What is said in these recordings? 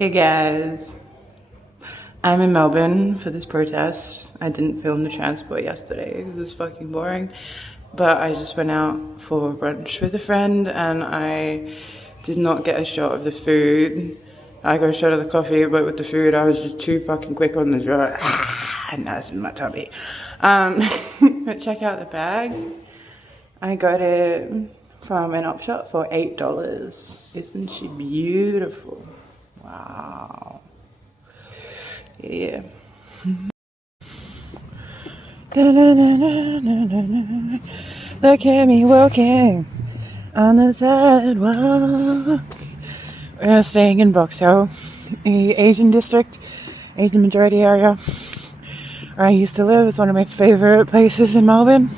Hey guys, I'm in Melbourne for this protest. I didn't film the transport yesterday because it's fucking boring, but I just went out for brunch with a friend and I did not get a shot of the food. I got a shot of the coffee, but with the food I was just too fucking quick on the draw. And that's in my tummy. But check out the bag. I got it from an op shop for $8. Isn't she beautiful? Wow. Yeah. Look at me walking on the sidewalk. We're staying in Box Hill, the Asian district, Asian majority area where I used to live. It's one of my favorite places in Melbourne.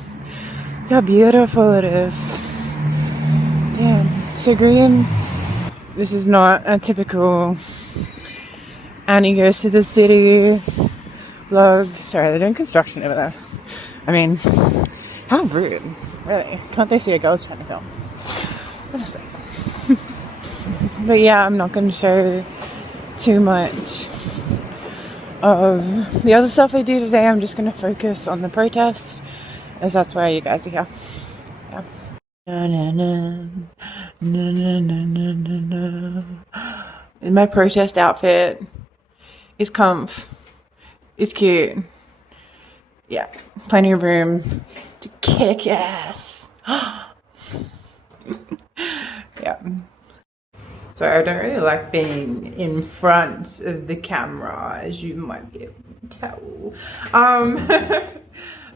Look how beautiful it is. Damn, so green. This is not a typical Annie goes to the city vlog. Sorry, they're doing construction over there. I mean, how rude, really. Can't they see a girl's trying to film? Honestly. But yeah, I'm not going to show too much of the other stuff I do today. I'm just going to focus on the protest, as that's why you guys are here. Yeah. Na, na, na, na, na, na, na, na. In my protest outfit, it's comf, it's cute. Yeah, plenty of room to kick ass. Yeah. So I don't really like being in front of the camera, as you might be able to tell.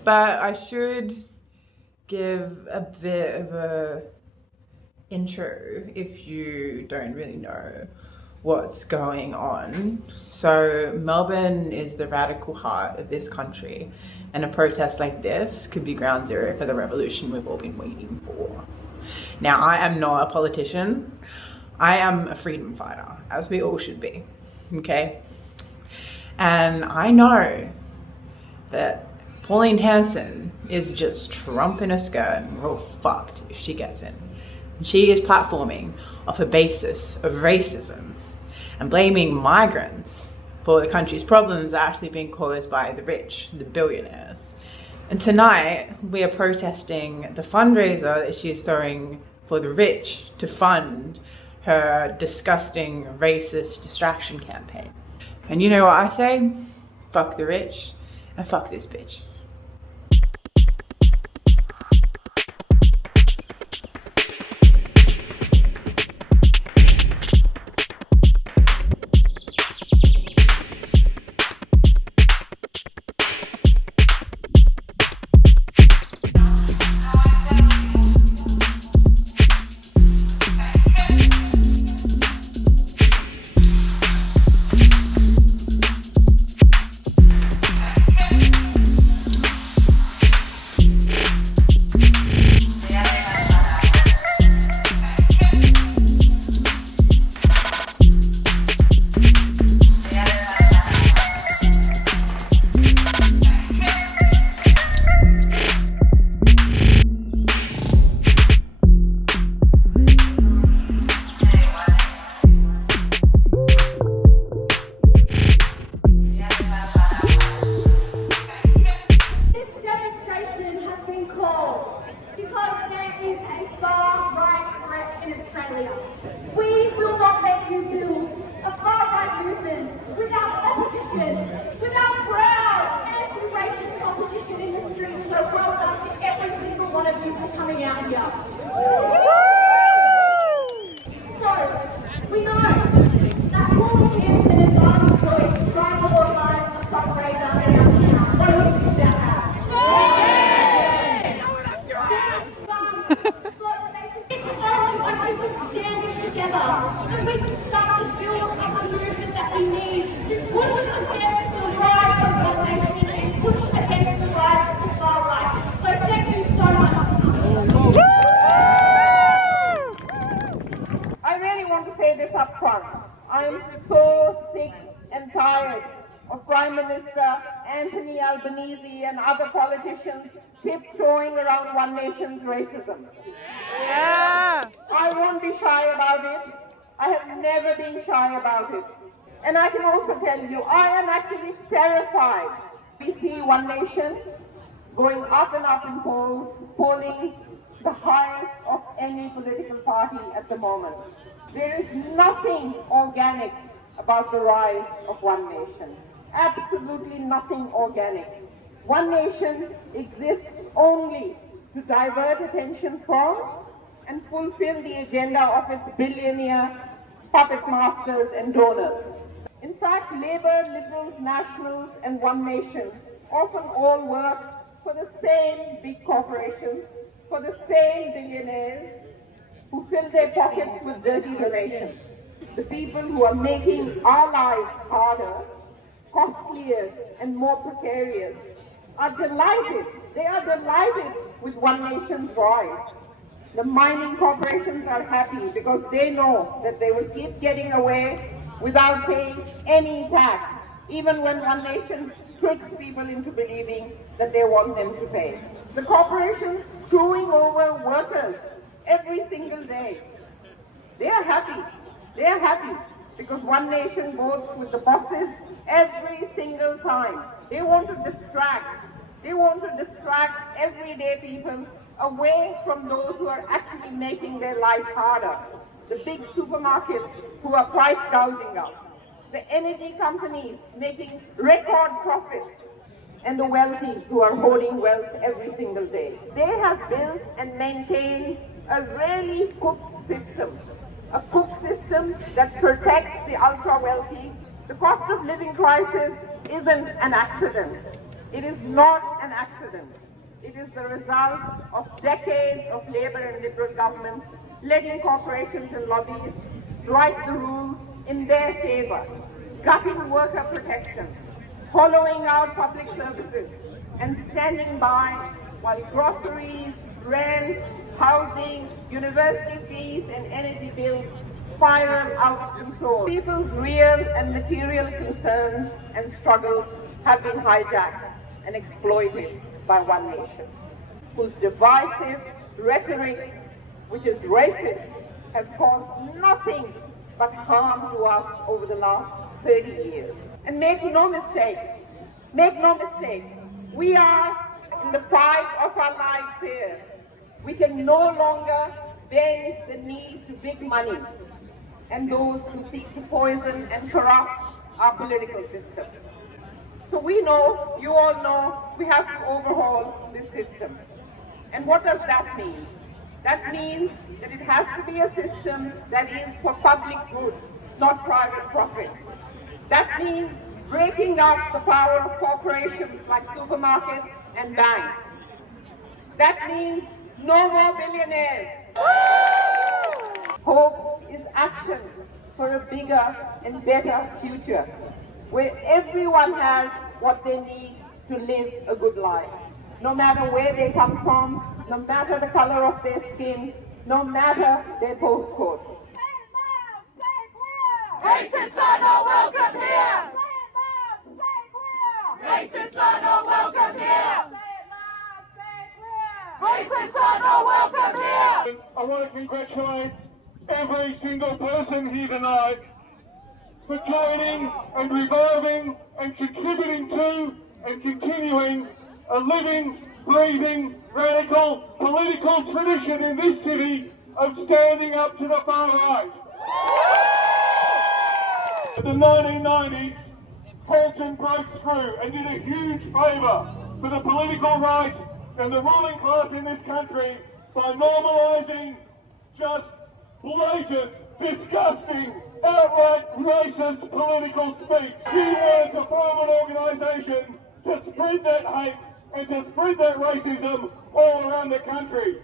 But I should give a bit of a intro if you don't really know what's going on. So Melbourne is the radical heart of this country, and a protest like this could be ground zero for the revolution we've all been waiting for. Now, I am not a politician. I am a freedom fighter, as we all should be, okay? And I know that Pauline Hanson is just Trump in a skirt and we're all fucked if she gets in. She is platforming off a basis of racism and blaming migrants for the country's problems actually being caused by the rich, the billionaires. And tonight we are protesting the fundraiser that she is throwing for the rich to fund her disgusting racist distraction campaign. And you know what I say? Fuck the rich and fuck this bitch. We will not let you build a far-right movement without opposition, without proud anti-racist opposition in the streets. So well done to every single one of you for coming out here. So, we know that Pauline Hanson and Barney's Joyce tried to organise a fundraiser in our town. What do you think about that? And we can start to build up the movement that we need to push against the rise of domination and push against the rise of the far right. So thank you so much. I really want to say this up front. I am so sick and tired of Prime Minister Anthony Albanese and other politicians tiptoeing around one nation's racism. Yeah. I won't be shy about it. I have never been shy about it. And I can also tell you, I am actually terrified. We see One Nation going up and up in polls, polling the highest of any political party at the moment. There is nothing organic about the rise of One Nation. Absolutely nothing organic. One Nation exists only to divert attention from and fulfill the agenda of its billionaire puppet masters and donors. In fact, Labour, Liberals, Nationals and One Nation often all work for the same big corporations, for the same billionaires who fill their pockets with dirty donations. The people who are making our lives harder, costlier and more precarious are delighted. They are delighted with One Nation's rise. The mining corporations are happy because they know that they will keep getting away without paying any tax, even when One Nation tricks people into believing that they want them to pay. The corporations screwing over workers every single day. They are happy. They are happy because One Nation votes with the bosses every single time. They want to distract. They want to distract everyday people away from those who are actually making their life harder. The big supermarkets who are price gouging us. The energy companies making record profits. And the wealthy who are hoarding wealth every single day. They have built and maintained a really cooked system. A cooked system that protects the ultra-wealthy. The cost of living crisis isn't an accident. It is not an accident. It is the result of decades of Labour and Liberal governments letting corporations and lobbies write the rules in their favour, gutting worker protection, hollowing out public services, and standing by while groceries, rent, housing, university fees, and energy bills spiral out of control. People's real and material concerns and struggles have been hijacked and exploited by One Nation, whose divisive rhetoric, which is racist, has caused nothing but harm to us over the last 30 years. And make no mistake, we are in the fight of our lives here. We can no longer bend the knee to big money and those who seek to poison and corrupt our political system. So we know, you all know, we have to overhaul this system. And what does that mean? That means that it has to be a system that is for public good, not private profit. That means breaking up the power of corporations like supermarkets and banks. That means no more billionaires. Hope is action for a bigger and better future, where everyone has what they need to live a good life, no matter where they come from, no matter the color of their skin, no matter their postcode. Say it loud, say it clear. Racists are not welcome here. Say it loud, say it clear. Racists are not welcome here. Say it loud, say it clear. Racists are not welcome here. I want to congratulate every single person here tonight for joining and reviving and contributing to and continuing a living, breathing, radical political tradition in this city of standing up to the far right. In the 1990s, Hanson broke through and did a huge favour for the political right and the ruling class in this country by normalising just blatant, disgusting, outright racist political speech. She wanted to form an organisation to spread that hate and to spread that racism all around the country.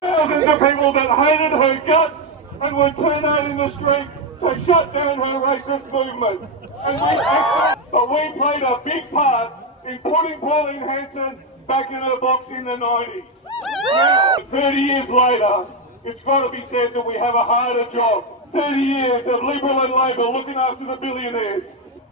Thousands of people that hated her guts and would turn out in the street to shut down her racist movement. But we played a big part in putting Pauline Hanson back in her box in the 90s. Now, 30 years later, it's got to be said that we have a harder job. 30 years of Liberal and Labor looking after the billionaires.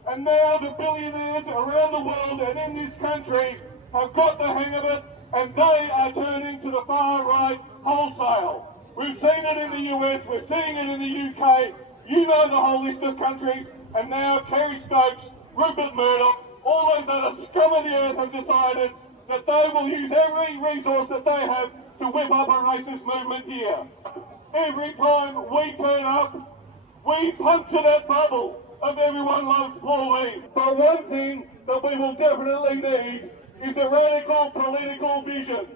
And now the billionaires around the world and in this country have got the hang of it, and they are turning to the far right wholesale. We've seen it in the US, we're seeing it in the UK. You know the whole list of countries and now Kerry Stokes, Rupert Murdoch, all those other scum of the earth have decided that they will use every resource that they have to whip up a racist movement here. Every time we turn up, we puncture that bubble of everyone loves Pauline. But one thing that we will definitely need is a radical political vision.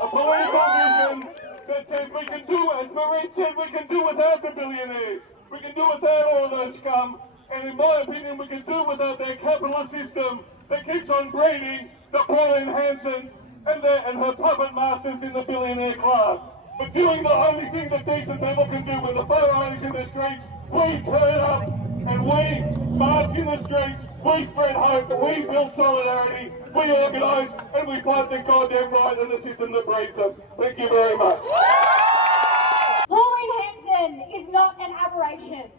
A political vision that says we can do, as Maureen said, we can do without the billionaires. We can do without all those scum. And in my opinion, we can do without their capitalist system that keeps on breeding the Pauline Hansons and her puppet masters in the billionaire class. But doing the only thing that decent people can do when the far right is in the streets, we turn up and we march in the streets, we spread hope, we build solidarity, we organise and we fight the goddamn right of the system that breeds them. Thank you very much. Pauline Hanson is not an aberration.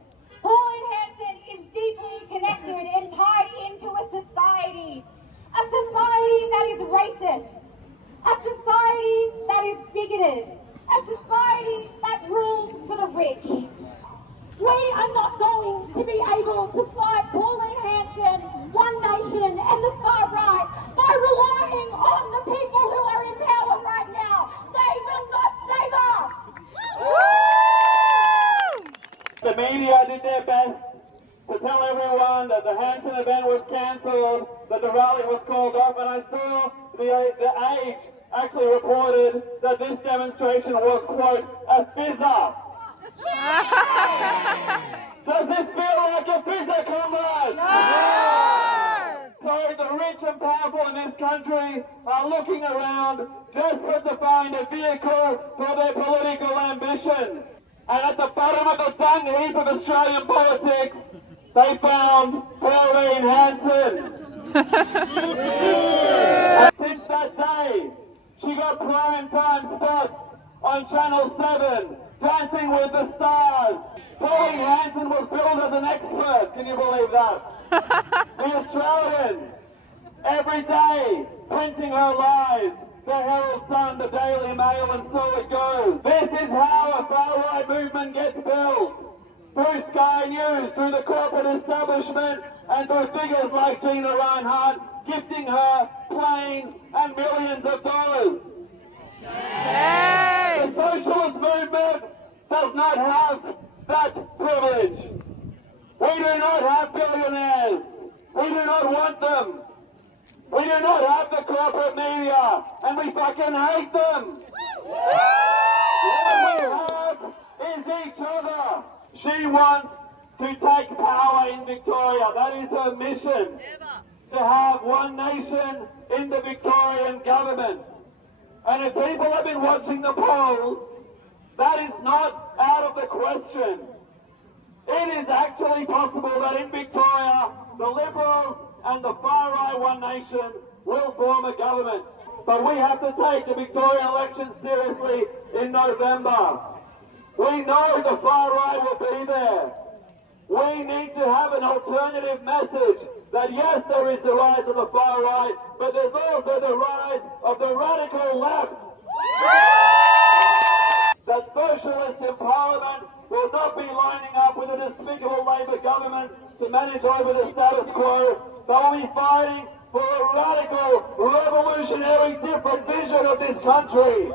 Pauline Hanson is deeply connected and tied into a society that is racist, a society that is bigoted, a society that rules for the rich. We are not going to be able to fight Pauline Hanson, One Nation and the far right by relying on the people who are in power right now. They will not save us. The media did their best to tell everyone that the Hanson event was cancelled, that the rally was called off, and I saw the Age actually reported that this demonstration was, quote, a fizzer. Does this feel like a fizzer, comrades? No! So the rich and powerful in this country are looking around, desperate to find a vehicle for their political ambition. And at the bottom of the dung heap of Australian politics, they found Pauline Hanson. And since that day, she got prime time spots on Channel 7, Dancing with the Stars. Pauline Hanson was billed as an expert. Can you believe that? The Australians, every day, printing her lies. The Herald Sun, the Daily Mail, and so it goes. This is how a far-right movement gets built. Through Sky News, through the corporate establishment, and through figures like Gina Reinhardt, gifting her planes and millions of dollars. Yay! The socialist movement does not have that privilege. We do not have billionaires. We do not want them. We do not have the corporate media, and we fucking hate them. What we have is each other. She wants to take power in Victoria. That is her mission. To have one nation in the Victorian government. And if people have been watching the polls, that is not out of the question. It is actually possible that in Victoria, the Liberals and the far-right One Nation will form a government. But we have to take the Victorian election seriously in November. We know the far-right will be there. We need to have an alternative message that yes, there is the rise of the far-right, but there's also the rise of the radical left. That socialists in Parliament will not be lining up with a despicable Labor government to manage over the status quo. They'll be fighting for a radical, revolutionary, different vision of this country.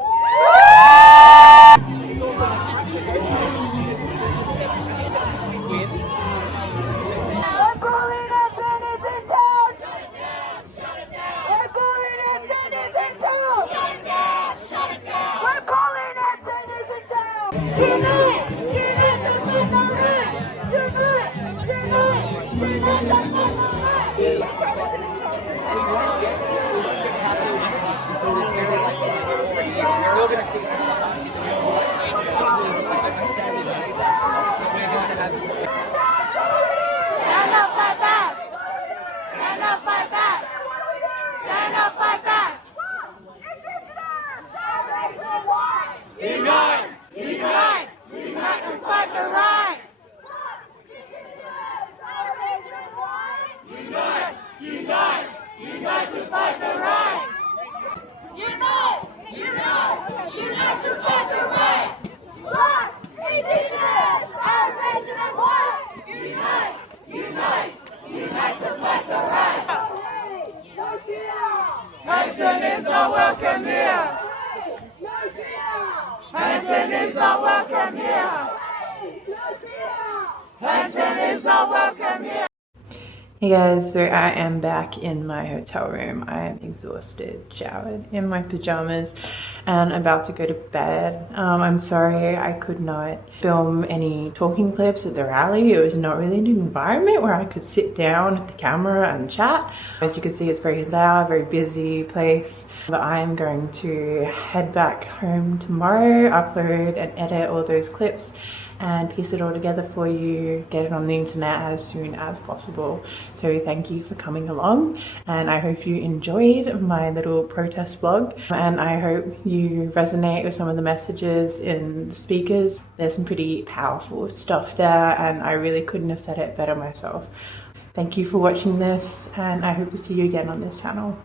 Black, indigenous, Aboriginal, white, unite, unite. Hanson is not welcome here. Hanson is not welcome here. Hanson is not welcome here. Hey guys, so I am back in my hotel room. I am exhausted, showered, in my pajamas, and about to go to bed. I'm sorry I could not film any talking clips at the rally. It was not really an environment where I could sit down with the camera and chat. As you can see, it's very loud, very busy place. But I am going to head back home tomorrow, upload and edit all those clips, and piece it all together for you, get it on the internet as soon as possible. So thank you for coming along, and I hope you enjoyed my little protest vlog, and I hope you resonate with some of the messages in the speakers. There's some pretty powerful stuff there, and I really couldn't have said it better myself. Thank you for watching this, and I hope to see you again on this channel.